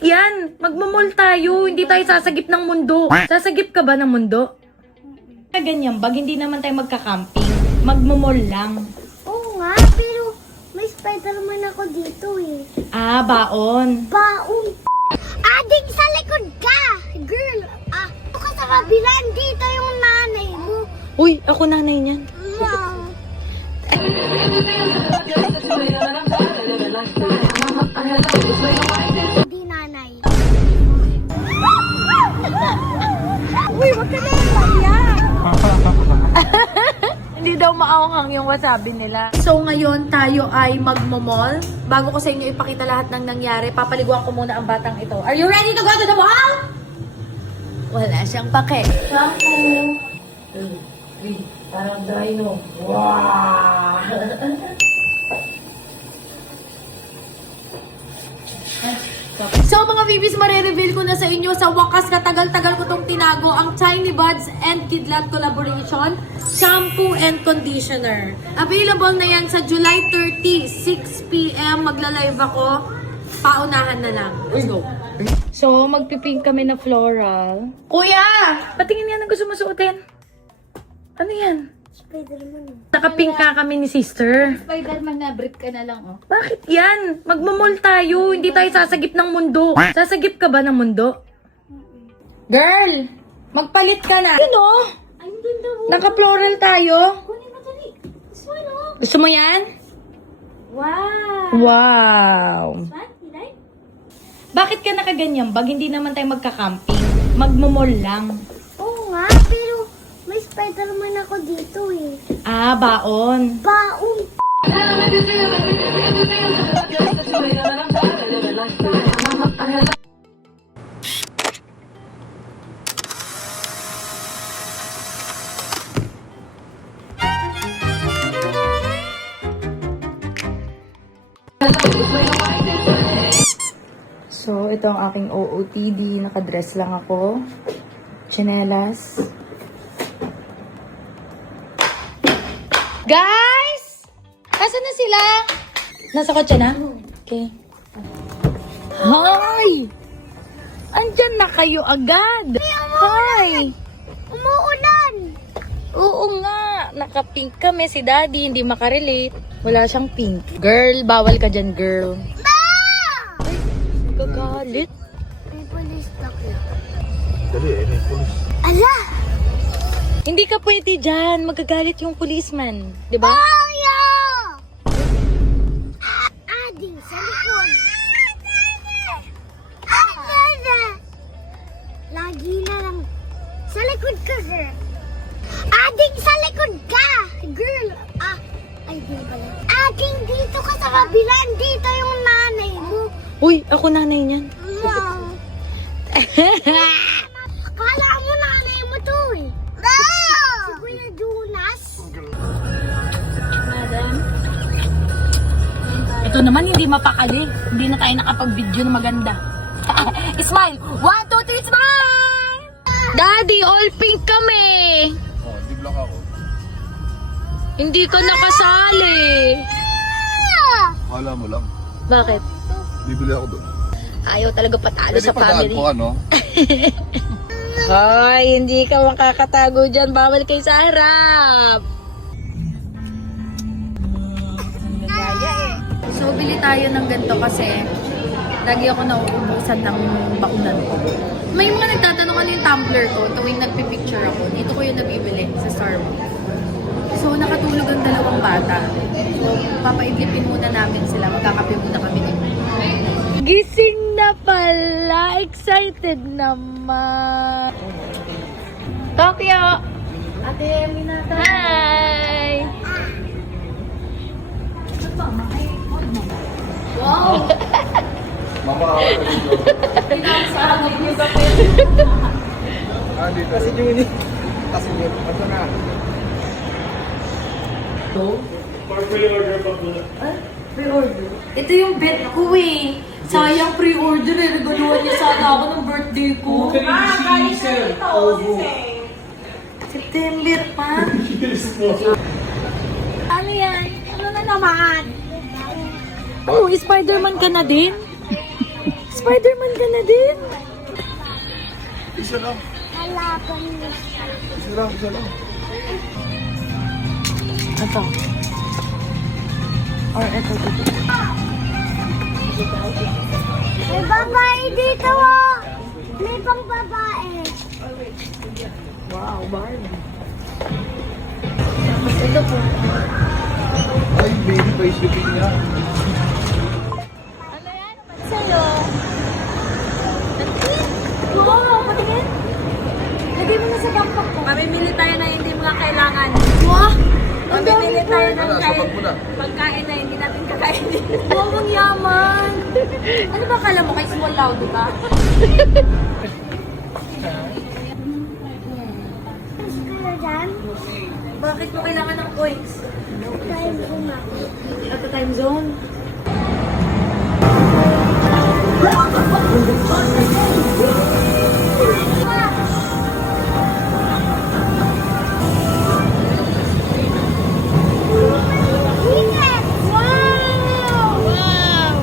yan? Magmamall tayo. Hindi tayo sasagip ng mundo. Sasagip ka ba ng mundo? Ganyan bag, hindi naman tayo magka-camping. Magmamall lang. Oo nga, pero may Spider-Man ako dito eh. Ah, baon. Baong Ading sa likod ka! Girl, ako ka sa kabilaan. Dito yung nanay mo. Uy, ako nanay niyan. Mom. Hindi nanay. Uy, wag ka na iyak. Hindi daw maanghang yung wasabi nila. So ngayon tayo ay magmamall. Bago ko sa inyo ipakita lahat ng nangyari, papaliguan ko muna ang batang ito. Are you ready to go to the mall? Wala siyang pake. Shampoo. Parang dino. Wow! So mga babies, marireveal ko na sa inyo sa wakas na tagal-tagal ko tong tinago ang Tiny Buds and Kidlat collaboration shampoo and conditioner. Available na yan sa July 30, 6 p.m. Magla-live ako. Paunahan na lang. Let's go. So, magpipink kami na floral. Kuya! Patingin nga ng gusto mo suotin. Ano yan? Spider-Man. Nakapink ka kami ni sister. Spider-Man na, brief ka na lang, oh. Bakit yan? Magmamall tayo. Hindi tayo sasagip ng mundo. Sasagip ka ba ng mundo? Girl! Magpalit ka na. Ano? Ay, ang ganda mo. Naka-floral tayo. Kunin mo dali. This one, oh. Gusto mo yan? Wow. Wow! This one, you like? Bakit ka nakaganyan bag? Hindi naman tayo magka-camping. Magmamall lang. Oo nga, pero may Spider-Man ako dito eh. Ah, baon. Baong So, ito ang aking OOTD. Nakadress lang ako. Chinelas. Guys! Asan na sila? Nasa kotse na? Okay. Hi! Andyan na kayo agad. Hi! umuulan! Oo nga. Naka-pink kami. Si Daddy hindi makarelate. Wala siyang pink. Girl, bawal ka dyan, girl. Gagalit. May police takla. Dali, may pulis. Ala! Hindi ka pwede dyan. Magagalit yung policeman. Diba? Ayo! Ading sa likod. Lagi na lang. Sa likod ka, girl. Ading sa likod ka! Girl! Ay, di pala. Ading dito ka sa kabilaan. Dito yung nanay mo. Uy, ako nanay niyan. Mom. Kala mo nanay mo to eh. Si Kuya Jonas. Madam. Ito naman hindi mapakali. Hindi na tayo nakapag-video na maganda. Smile! 1, 2, 3, smile! Daddy, all pink kami! Oh, di block ako. Hindi ka nakasali. Kala mo lang. Bakit? Bibili ako doon. Ayaw talaga patalo Pwede sa pa daan family. po, ano? Hoy, hindi ka makakatago dyan. Bawal kayo sa harap. Nagaya eh. So, bili tayo ng ganito kasi lagi ako nauubusan ng baunan ko. May mga nagtatanong ano yung tumbler ko tuwing nagpipicture ako. Dito ko yung nabibili sa Starbucks. So, nakatulog ang dalawang bata. So, papaidlipin muna namin sila. Magkakape muna kami nito. Gising na pala. Excited naman. Tokyo! Ate, Minata. Hi! Wow! Mama, ako na dito. Pinasahagin niyo ba po Dito. Kasi Juni. Kasi Juni. Ito na. Pre-order? Ito yung bet ko eh. Sayang pre-order eh. Regaluhan niya sana ako ng birthday ko. September pa. Ano yan? Ano na naman? Oh, Spider-Man ka na din? Spider-Man ka na din? Isa lang. Halapan mo siya. Isa lang, isa lang. Ito. Or ito. May babae dito, oh. May pang babae. Wow, Barbie. Ito po. Ay, baby pa isipin niya. Ano yan? Naman sa'yo? Wow, patingin. Lagay mo na sa backpack ko. Mamimili tayo na hindi mga kailangan. Wow! Mamimili tayo ng Wala, sabag mo na. pagkain na hindi natin kakainin. Wow, ang yaman! Ano ba akala mo kay Small Loud ka? Kaya dyan, Bakit mo kailangan ng coins? tayo buma. At the time zone? Ingat! Wow! Wow!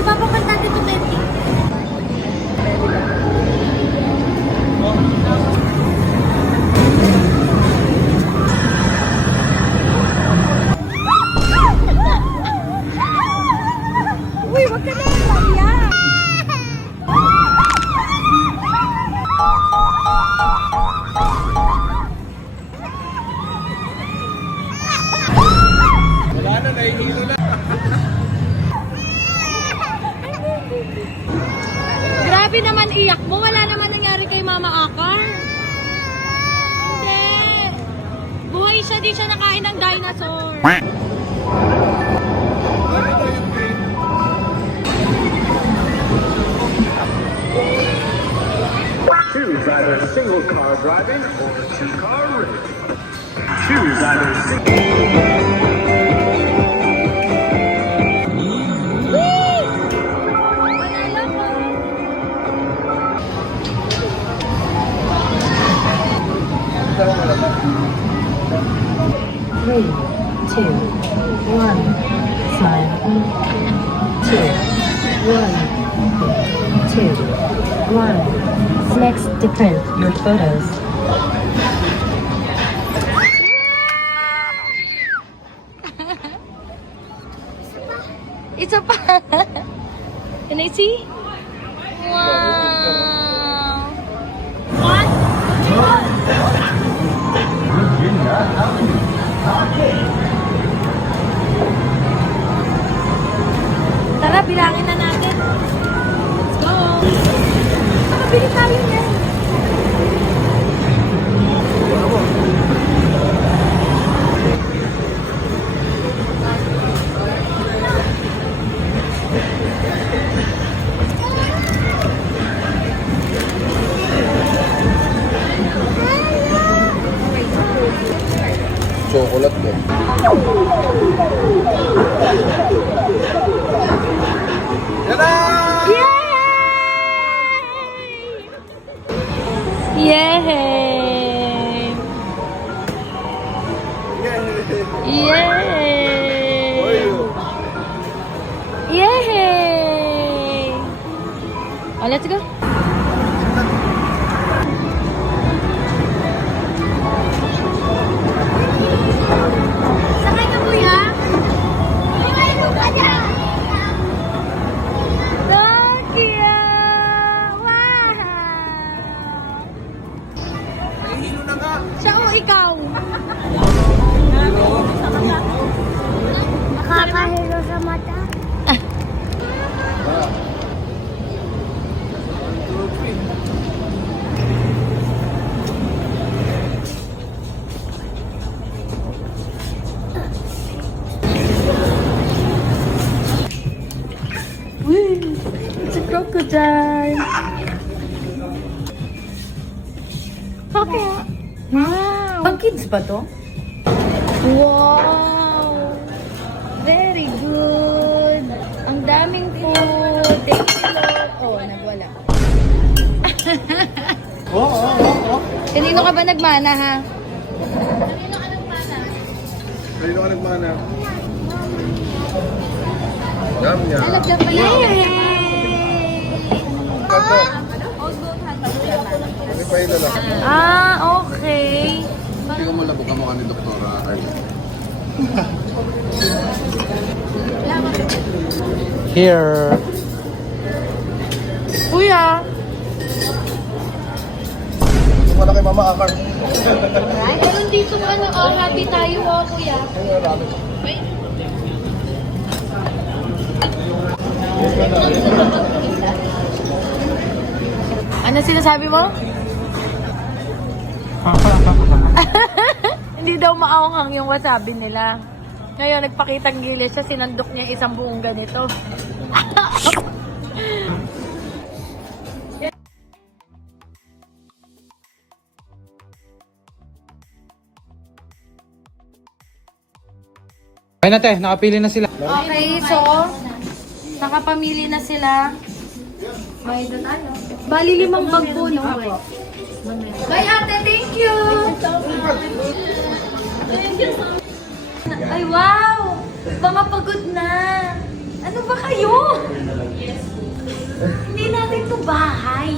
Ipapapunta dito, Betty. Uy, wag ka na lang! Wala na, nahihilo na. Grabe naman iyak mo. Wala naman nangyari kay Mama Akar. Hindi. Buhay siya, di siya nakain ng dinosaur. Ano na yung green? Choose either single car driving or two car racing. Choose either single. Three, two, one, smile. Two, one, two, one. Next, to print your photos. Isa pa. Can I see? Wow. Tara, bilangin na natin. Let's go. Mabili tayo niyan. Chocolate ko. Tada! Yay! Yay! Yay! Oh, let's go. Sakay ka, kuya? Sakay mo ka dyan! Tokyo! Wow! Nahihilo na nga. Siya o ikaw? Nakakahilo sa mata. It's a crocodile. Okay. Wow. Pang kids ba to? Wow. Very good. Ang daming food. Thank you, Lord. Oh, nagwala. Kanino ka ba nagmana, ha? Kanino ka nagmana? Yum, yum. Talaga pala. Kato. May paila lang. Ah, okay. Hindi ko malabog ang mukha ni Doktora Arlene. Here. Kuya. Wala kay Mama Akar. Meron dito happy tayo kuya. Ano sinasabi mo? Hindi daw maanghang yung wasabi nila. Ngayon, nagpakitang gilis siya, sinandok niya isang buong ganito. Ay na te, nakapili na sila. Okay, so, nakapamili na sila. May na tayo. Bali 5 bag po, no? Bye, ate. Thank you! Ay, wow! Mga pagod na. Ano ba kayo? Hindi natin to bahay.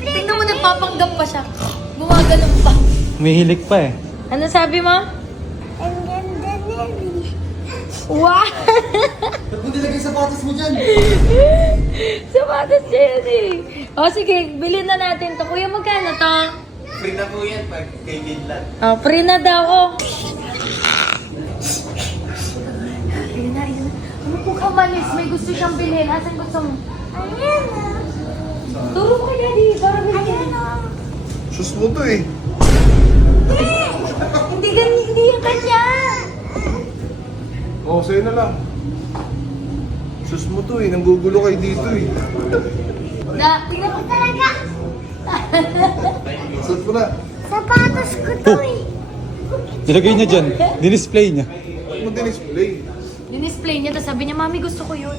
Tingnan mo, nagpapanggap pa siya. Gumaganon pa. Umihilig pa eh. Ano sabi mo? Ang ganda nila. Wow! Ba't mo nilagay sapatos mo dyan? Sapatos Jenny! O sige, bilhin na natin to. Kuya, magkano to? Free na po yan pag kay Kidlat. Oh, free na daw. Oh. Ayun na, ayun na. Ano po ka malis? May gusto siyang bilhin. Asan gusto mo? Ayan na. Turo ko kaya di. Para bilhin. Sus mo to eh. Hindi ganyan, hindi yung kanya. Oo, sa'yo na lang. Sus mo to eh. Nanggugulo kayo dito eh. Na, tingnan mo talaga. Sus mo na. Sapatos ko to eh. Nilagay niya dyan. Dinisplay niya. Ba't mo dinisplay? Dinisplay niya, tapos sabi niya, Mami, gusto ko yun.